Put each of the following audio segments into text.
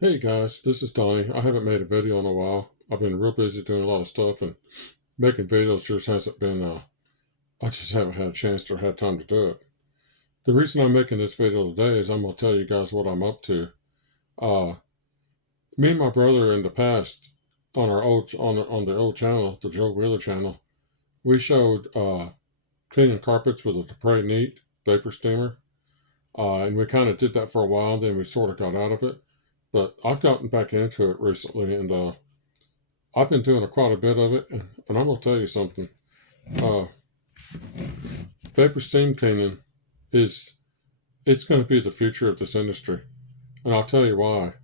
Hey guys, this is Donnie. I haven't made a video in a while. I've been real busy doing a lot of stuff and making videos just hasn't been, I just haven't had a chance or had time to do it. The reason I'm making this video today is I'm going to tell you guys what I'm up to. Uh, Me and my brother in the past on our old, on the old channel, the Joe Wheeler channel, we showed, cleaning carpets with a Dupre Neat vapor steamer. And we kind of did that for a while, then we sort of got out of it. But I've gotten back into it recently and, I've been doing quite a bit of it, and I'm gonna tell you something. Uh, Vapor steam cleaning is it's going to be the future of this industry, and I'll tell you why.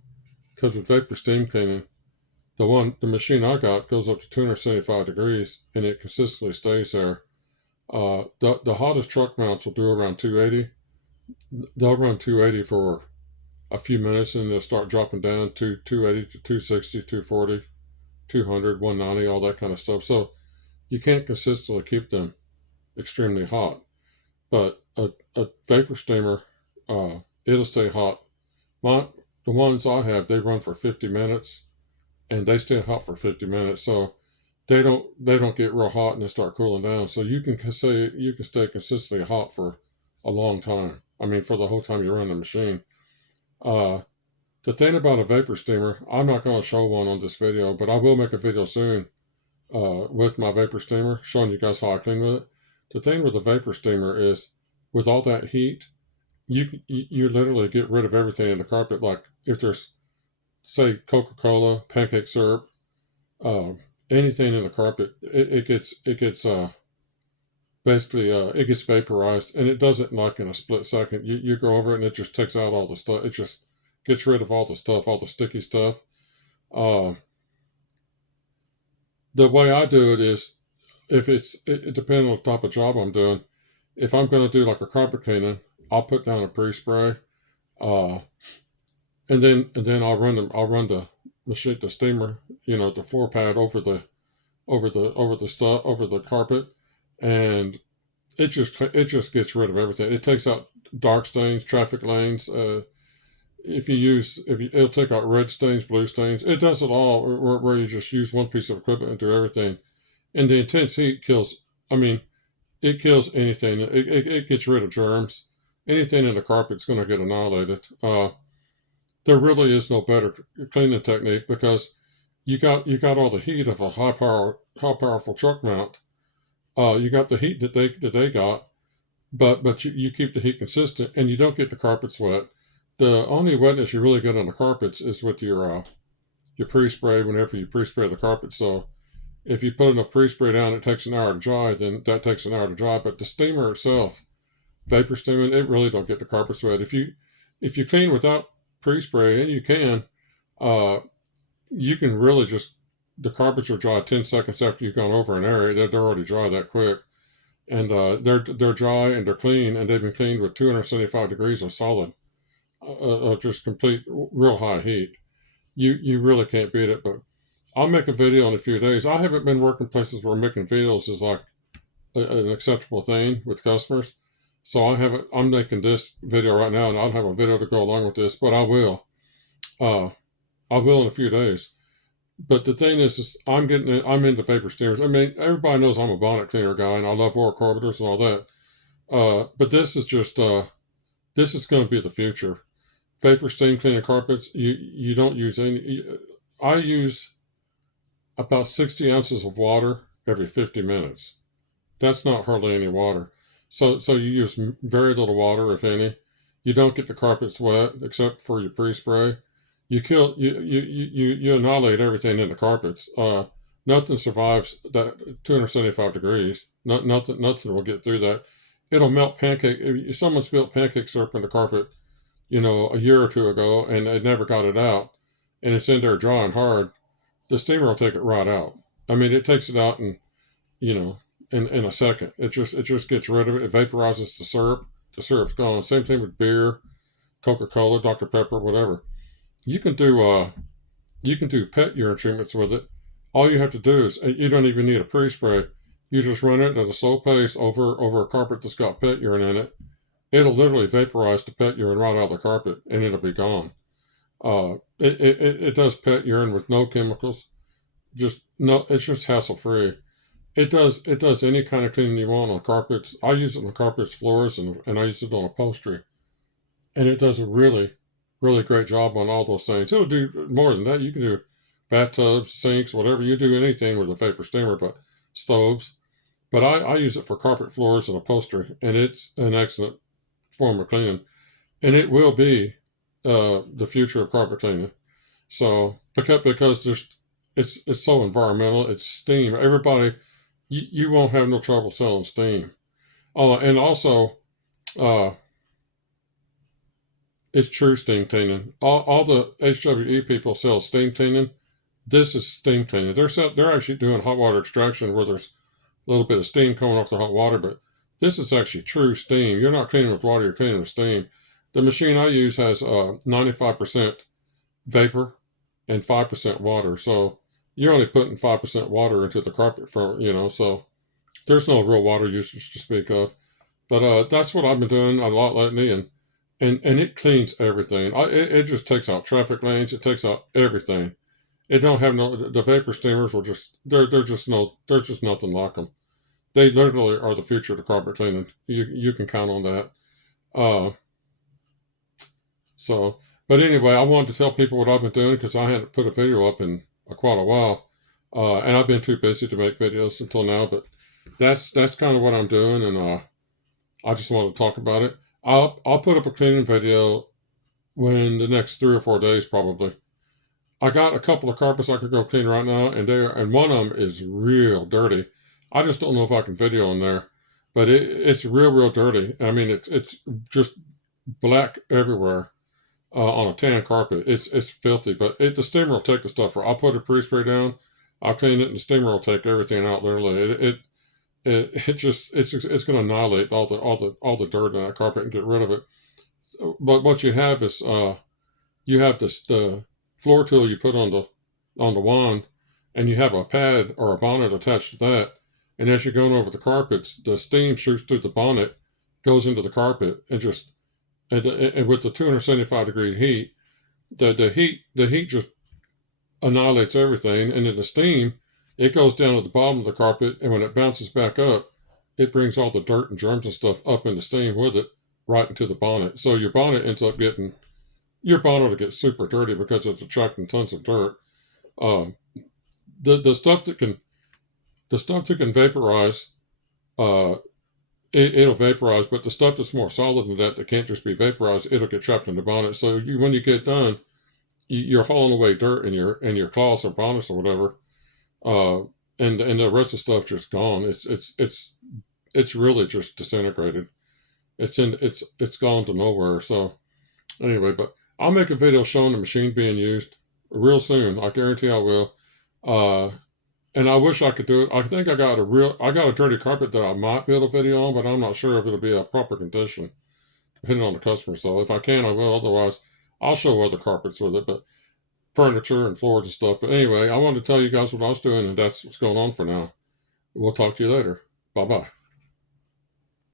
Because with vapor steam cleaning, the machine I got goes up to 275 degrees, and it consistently stays there. The hottest truck mounts will do around 280. They'll run 280 for a few minutes, and they'll start dropping down to 280 to 260, 240, 200, 190, all that kind of stuff. So you can't consistently keep them extremely hot. But a vapor steamer, it'll stay hot. The ones I have, they run for 50 minutes, and they stay hot for 50 minutes. So they don't get real hot and they start cooling down. So you can stay consistently hot for a long time. I mean, for the whole time you run the machine. Uh, the thing about a vapor steamer, I'm not going to show one on this video, but I will make a video soon with my vapor steamer, showing you guys how I clean with it. The thing with the vapor steamer is, with all that heat, you literally get rid of everything in the carpet. Like if there's, say, Coca-Cola, pancake syrup, uh, anything in the carpet, it gets basically it gets vaporized, and it does it in like in a split second. You go over it and it just takes out all the stuff. It just gets rid of all the stuff, all the sticky stuff. Uh, the way I do it is, if it depends on the type of job I'm doing. If I'm going to do like a carpet cleaning, I'll put down a pre-spray, uh, and then I'll run the machine, the steamer, the floor pad over the carpet, and it just gets rid of everything. It takes out dark stains, traffic lanes. It'll take out red stains, blue stains. It does it all, where you just use one piece of equipment and do everything. And the intense heat kills. I mean, it kills anything. It gets rid of germs. Anything in the carpet's going to get annihilated. There really is no better cleaning technique, because you got all the heat of a high powerful truck mount. You got the heat that they got, but you keep the heat consistent, and you don't get the carpets wet. The only wetness you really get on the carpets is with your pre-spray, whenever you pre-spray the carpet. So if you put enough pre-spray down, it takes an hour to dry, then that takes an hour to dry. But the steamer itself, vapor steaming, it really don't get the carpets wet. If you clean without pre-spray, and you can, uh, you can really just, the carpets are dry 10 seconds after you've gone over an area. They're already dry that quick, and they're dry and they're clean, and they've been cleaned with 275 degrees of solid, of just complete real high heat. You really can't beat it. But I'll make a video in a few days. I haven't been working places where making videos is like an acceptable thing with customers. So I haven't. I'm making this video right now, and I don't have a video to go along with this, but I will. Uh, I will in a few days. But the thing is I'm into vapor steamers. I mean, everybody knows I'm a bonnet cleaner guy, and I love oil carpenters and all that. But this is going to be the future. Vapor steam cleaning carpets. You don't use any. I use about 60 ounces of water every 50 minutes. That's not hardly any water. So you use very little water, if any. You don't get the carpets wet except for your pre-spray. You annihilate everything in the carpets. Nothing survives that 275 degrees. Nothing will get through that. It'll melt pancake. If someone spilled pancake syrup in the carpet, a year or two ago, and they never got it out, and it's in there dry and hard, the steamer will take it right out. I mean, it takes it out you know, in a second. It just gets rid of it. It vaporizes the syrup. The syrup's gone. Same thing with beer, Coca-Cola, Dr. Pepper, whatever. You can do pet urine treatments with it. All you have to do is, you don't even need a pre-spray. You just run it at a slow pace over a carpet that's got pet urine in it. It'll literally vaporize the pet urine right out of the carpet, and it'll be gone. It does pet urine with no chemicals. Just no, it's just hassle free. It does any kind of cleaning you want on carpets. I use it on carpets, floors, and I use it on upholstery, and it does a really great job on all those things. It'll do more than that. You can do bathtubs, sinks, whatever. You do anything with a vapor steamer, but stoves. But I use it for carpet, floors, and upholstery, and it's an excellent form of cleaning, and it will be the future of carpet cleaning. So because there's it's so environmental. It's steam. Everybody, you won't have no trouble selling steam. Oh, and also, uh, it's true steam cleaning. All the HWE people sell steam cleaning. This is steam cleaning. They're actually doing hot water extraction where there's a little bit of steam coming off the hot water, but this is actually true steam. You're not cleaning with water. You're cleaning with steam. The machine I use has 95% vapor and 5% water. So you're only putting 5% water into the carpet so there's no real water usage to speak of. But that's what I've been doing a lot lately, and it cleans everything. It just takes out traffic lanes. It takes out everything. It don't have no the vapor steamers will just they're just no there's just nothing like them. They literally are the future of the carpet cleaning. You can count on that. Uh, so, but anyway, I wanted to tell people what I've been doing because I hadn't put a video up in quite a while, and I've been too busy to make videos until now. But that's kind of what I'm doing, and I just wanted to talk about it. I'll put up a cleaning video when the next 3 or 4 days probably. I got a couple of carpets I could go clean right now, and one of them is real dirty. I just don't know if I can video in there, but it's real dirty. I mean, it's just black everywhere on a tan carpet. It's filthy, but the steamer will take the stuff. I'll put a pre-spray down, I'll clean it, and the steamer will take everything out. Literally, it's going to annihilate all the dirt in that carpet and get rid of it. But what you have is you have the floor tool you put on the wand, and you have a pad or a bonnet attached to that. And as you're going over the carpets, the steam shoots through the bonnet, goes into the carpet, and with the 275-degree heat, the heat just annihilates everything. And then the steam, it goes down to the bottom of the carpet, and when it bounces back up, it brings all the dirt and germs and stuff up in the steam with it, right into the bonnet. So your bonnet will get super dirty because it's attracting tons of dirt. Uh, the stuff that can vaporize, uh, it'll vaporize, but the stuff that's more solid than that can't just be vaporized, it'll get trapped in the bonnet. So when you get done, you're hauling away dirt in your cloths or bonnets or whatever, uh, and the rest of the stuff just gone. It's really just disintegrated. It's gone to nowhere. So anyway, but I'll make a video showing the machine being used real soon. I guarantee I will. Uh, and I wish I could do it. I think I got a dirty carpet that I might be able to video on, but I'm not sure if it'll be a proper condition, depending on the customer. So if I can, I will. Otherwise, I'll show other carpets with it, but furniture and floors and stuff. But anyway, I wanted to tell you guys what I was doing, and that's what's going on for now. We'll talk to you later. Bye bye.